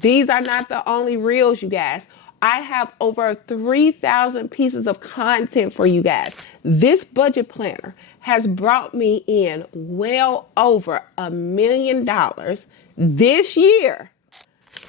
these are not the only reels, you guys. I have over 3,000 pieces of content for you guys. This budget planner has brought me in well over $1 million this year.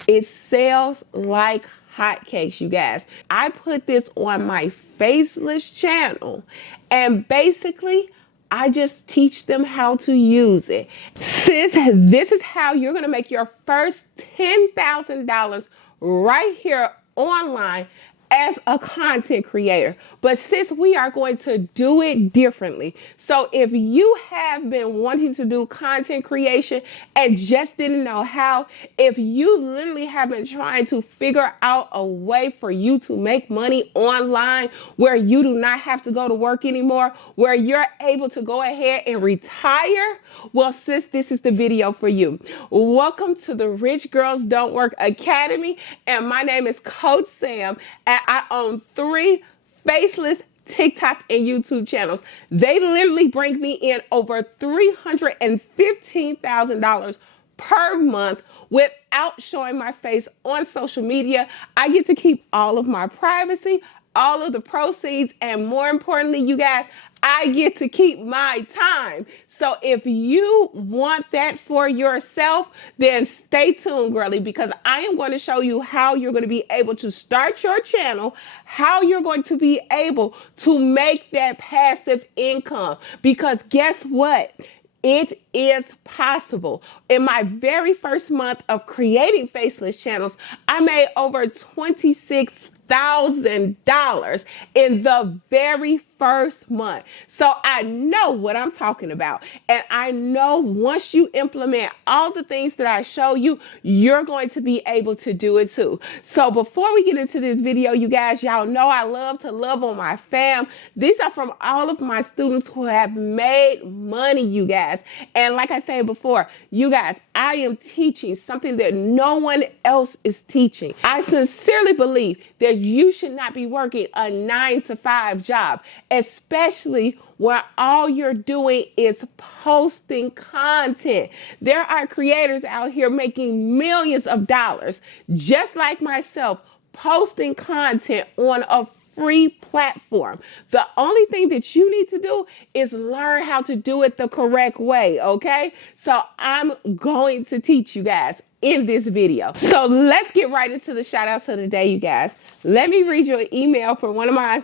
It sells like hotcakes, you guys. I put this on my Faceless channel, and basically I just teach them how to use it. Sis, this is how you're gonna make your first $10,000 right here online as a content creator. But sis, we are going to do it differently. So if you have been wanting to do content creation and just didn't know how, if you literally have been trying to figure out a way for you to make money online where you do not have to go to work anymore, where you're able to go ahead and retire, well sis, this is the video for you. Welcome to the Rich Girls Don't Work Academy, and my name is Coach Sam, and I own 3 faceless TikTok and YouTube channels. They literally bring me in over $315,000 per month without showing my face on social media. I get to keep all of my privacy, all of the proceeds, and more importantly, you guys, I get to keep my time. So if you want that for yourself, then stay tuned, girly, because I am going to show you how you're going to be able to start your channel, how you're going to be able to make that passive income. Because guess what? It is possible. In my very first month of creating Faceless channels, I made over $26,000 in the very first month. So I know what I'm talking about. And I know once you implement all the things that I show you, you're going to be able to do it too. So before we get into this video, you guys, y'all know I love to love on my fam. These are from all of my students who have made money, you guys. And like I said before, you guys, I am teaching something that no one else is teaching. I sincerely believe that you should not be working a 9-to-5 job, especially when all you're doing is posting content. There are creators out here making millions of dollars, just like myself, posting content on a free platform. The only thing that you need to do is learn how to do it the correct way, okay? So I'm going to teach you guys in this video. So let's get right into the shout outs of the day, you guys. Let me read you an email from one of my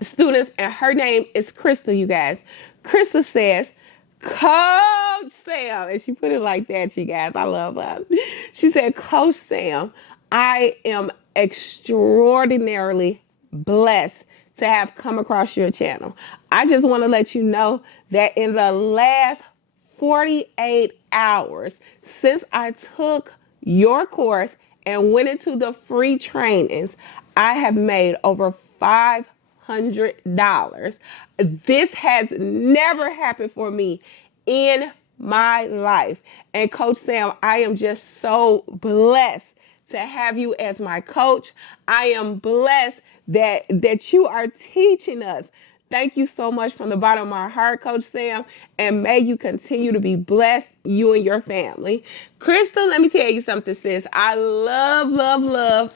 students, and her name is Crystal, you guys. Crystal says, Coach Sam, and she put it like that, you guys. I love her. She said, Coach Sam, I am extraordinarily blessed to have come across your channel. I just want to let you know that in the last 48 hours since I took your course and went into the free trainings, I have made over $500. This has never happened for me in my life. And Coach Sam, I am just so blessed to have you as my coach. I am blessed that you are teaching us. Thank you so much from the bottom of my heart, Coach Sam, and may you continue to be blessed, you and your family. Crystal, let me tell you something, sis. I love.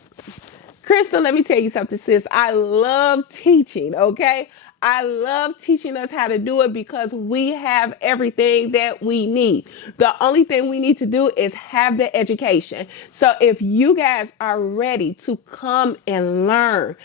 Crystal, let me tell you something, sis. I love teaching, okay? I love teaching us how to do it because we have everything that we need. The only thing we need to do is have the education. So if you guys are ready to come learn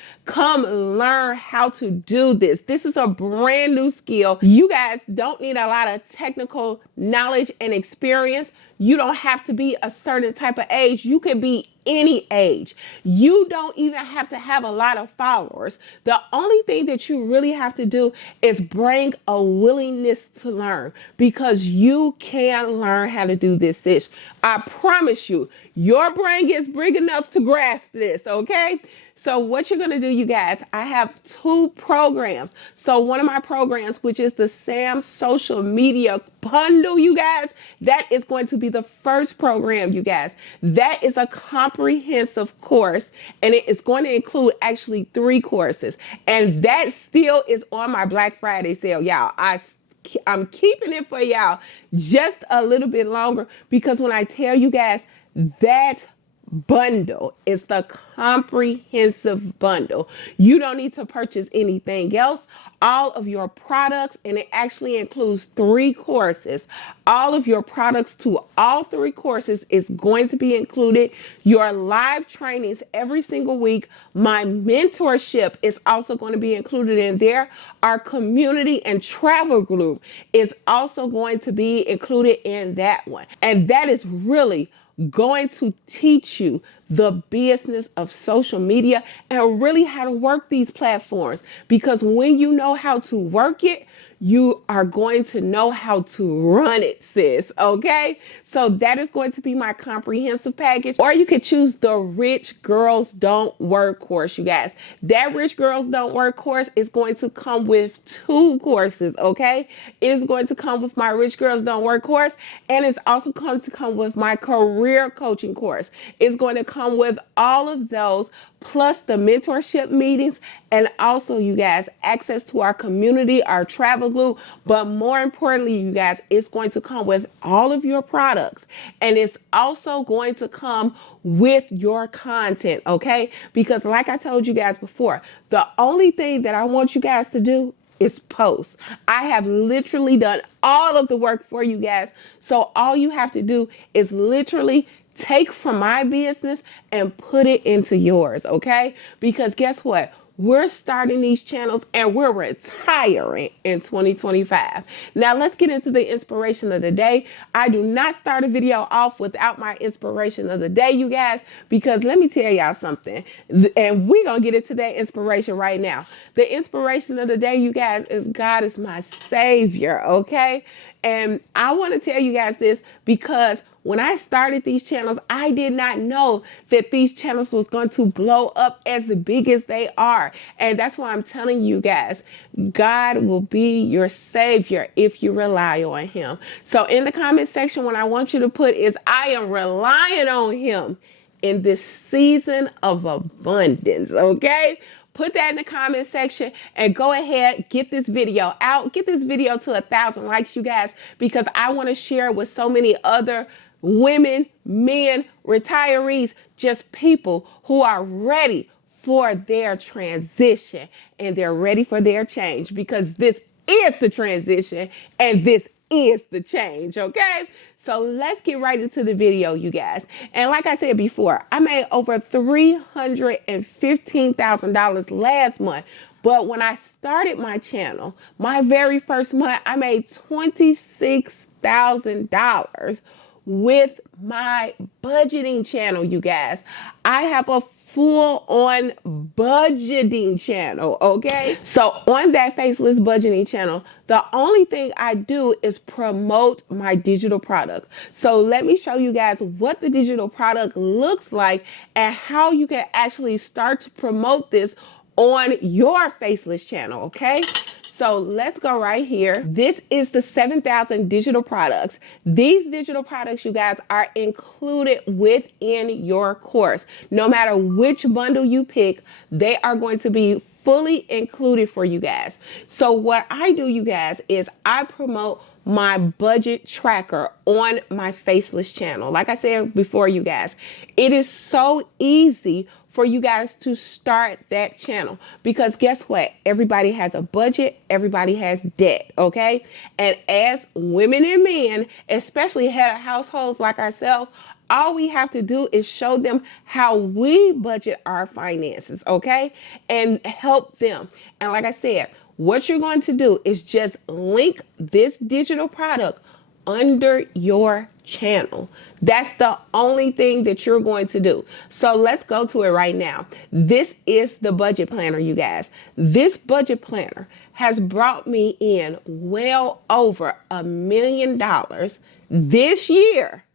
how to do this. This is a brand new skill. You guys don't need a lot of technical knowledge and experience. You don't have to be a certain type of age. You can be any age. You don't even have to have a lot of followers. The only thing that you really have to do is bring a willingness to learn, because you can learn how to do this, sis. I promise you, your brain gets big enough to grasp this, okay? So what you're going to do, you guys, I have 2 programs. So one of my programs, which is the Sam Social Media Bundle, you guys, that is going to be the first program, you guys. That is a comprehensive course, and it is going to include actually 3 courses. And that still is on my Black Friday sale, y'all. I'm keeping it for y'all just a little bit longer, because when I tell you guys that bundle. It's the comprehensive bundle. You don't need to purchase anything else. All of your products, and it actually includes 3 courses. All of your products to all 3 courses is going to be included. Your live trainings every single week. My mentorship is also going to be included in there. Our community and travel group is also going to be included in that one. And that is really going to teach you the business of social media and really how to work these platforms. Because when you know how to work it, you are going to know how to run it, sis. Okay? So that is going to be my comprehensive package. Or you could choose the Rich Girls Don't Work course, you guys. That Rich Girls Don't Work course is going to come with 2 courses, okay? It is going to come with my Rich Girls Don't Work course, and it's also going to come with my career coaching course. It's going to come with all of those, plus the mentorship meetings, and also, you guys, access to our community, our travel group. But more importantly, you guys, it's going to come with all of your products, and it's also going to come with your content, okay? Because like I told you guys before, the only thing that I want you guys to do is post. I have literally done all of the work for you guys. So all you have to do is literally take from my business and put it into yours, okay? Because guess what? We're starting these channels and we're retiring in 2025. Now let's get into the inspiration of the day. I do not start a video off without my inspiration of the day, you guys, because let me tell y'all something. And we're going to get into that inspiration right now. The inspiration of the day, you guys, is God is my savior, okay? And I want to tell you guys this because when I started these channels, I did not know that these channels was going to blow up as big as they are. And that's why I'm telling you guys, God will be your savior if you rely on him. So in the comment section, what I want you to put is, I am relying on him in this season of abundance, okay? Put that in the comment section and go ahead, get this video out. Get this video to 1,000 likes, you guys, because I want to share it with so many other women, men, retirees, just people who are ready for their transition and they're ready for their change, because this is the transition and this is the change, okay? So let's get right into the video, you guys. And like I said before, I made over $315,000 last month. But when I started my channel, my very first month, I made $26,000 with my budgeting channel, you guys. I have a full-on budgeting channel, okay? So on that Faceless budgeting channel, the only thing I do is promote my digital product. So let me show you guys what the digital product looks like and how you can actually start to promote this on your Faceless channel, okay? So let's go right here. This is the 7,000 digital products. These digital products, you guys, are included within your course. No matter which bundle you pick, they are going to be fully included for you guys. So what I do, you guys, is I promote my budget tracker on my Faceless channel. Like I said before, you guys, it is so easy for you guys to start that channel, because guess what? Everybody has a budget, everybody has debt, okay? And as women and men, especially head of households like ourselves, all we have to do is show them how we budget our finances, okay? And help them. And like I said, what you're going to do is just link this digital product under your channel. That's the only thing that you're going to do. So let's go to it right now. This is the budget planner, you guys. This budget planner has brought me in well over $1 million this year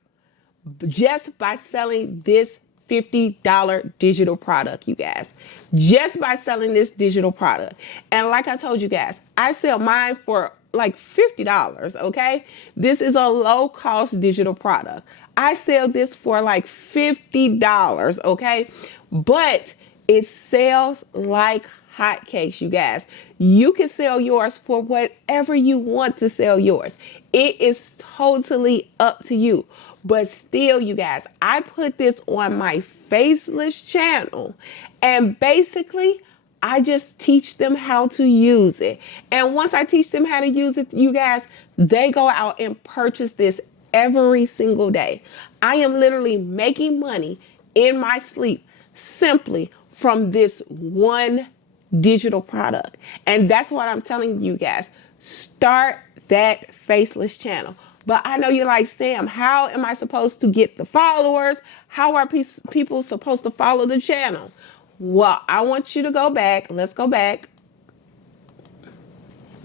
just by selling this $50 digital product, you guys. Just by selling this digital product. And like I told you guys, I sell mine for like $50, okay? This is a low-cost digital product. I sell this for like $50, okay? But it sells like hotcakes, you guys. You can sell yours for whatever you want to sell yours. It is totally up to you. But still, you guys, I put this on my Faceless channel, and basically I just teach them how to use it. And once I teach them how to use it, you guys, they go out and purchase this every single day. I am literally making money in my sleep simply from this one digital product. And that's what I'm telling you guys. Start that Faceless channel. But I know you're like, Sam, how am I supposed to get the followers? How are people supposed to follow the channel? Well, I want you to go back. Let's go back.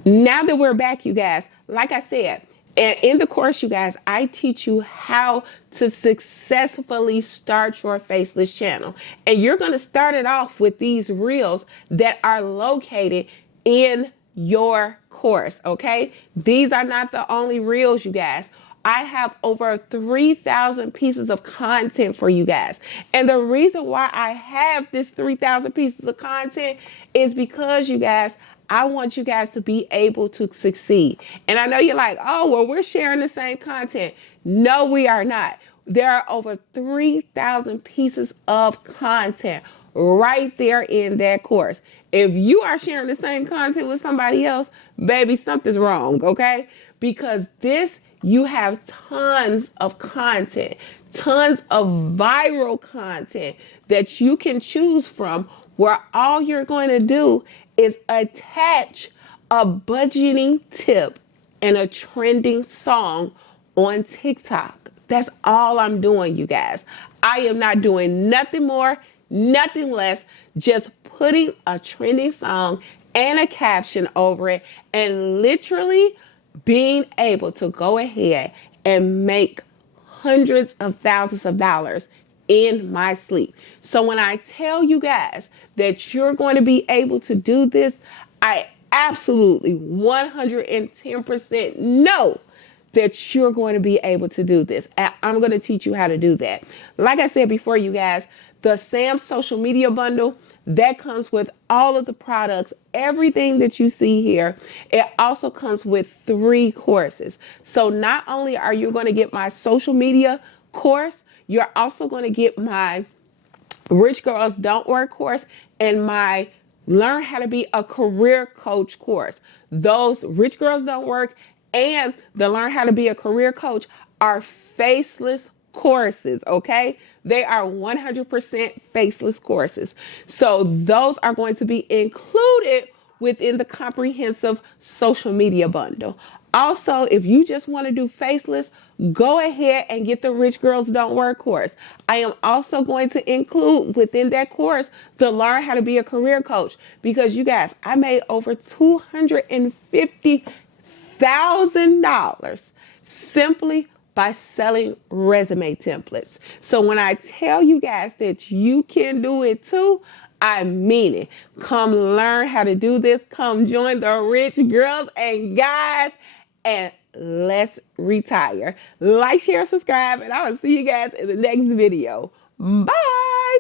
Now that we're back, you guys, like I said, and in the course, you guys, I teach you how to successfully start your Faceless channel. And you're going to start it off with these reels that are located in your course, okay? These are not the only reels, you guys. I have over 3,000 pieces of content for you guys. And the reason why I have this 3,000 pieces of content is because, you guys, I want you guys to be able to succeed. And I know you're like, oh, well, we're sharing the same content. No, we are not. There are over 3,000 pieces of content right there in that course. If you are sharing the same content with somebody else, baby, something's wrong, okay? Because you have tons of content, tons of viral content that you can choose from, where all you're going to do is attach a budgeting tip and a trending song on TikTok. That's all I'm doing, you guys. I am not doing nothing more, nothing less, just putting a trending song and a caption over it and literally being able to go ahead and make hundreds of thousands of dollars in my sleep. So when I tell you guys that you're going to be able to do this, I absolutely 110% know that you're going to be able to do this. And I'm going to teach you how to do that. Like I said before, you guys, the Sam social media bundle, that comes with all of the products, everything that you see here. It also comes with 3 courses. So not only are you going to get my social media course, you're also going to get my Rich Girls Don't Work course and my Learn How to Be a Career Coach course. Those Rich Girls Don't Work and the Learn How to Be a Career Coach are faceless courses, okay? They are 100% faceless courses. So those are going to be included within the comprehensive social media bundle. Also, if you just want to do faceless, go ahead and get the Rich Girls Don't Work course. I am also going to include within that course to Learn How to Be a Career Coach, because you guys, I made over $250,000 simply by selling resume templates. So when I tell you guys that you can do it too, I mean it. Come learn how to do this. Come join the Rich Girls and Guys, and let's retire. Like, share, subscribe, and I will see you guys in the next video. Bye.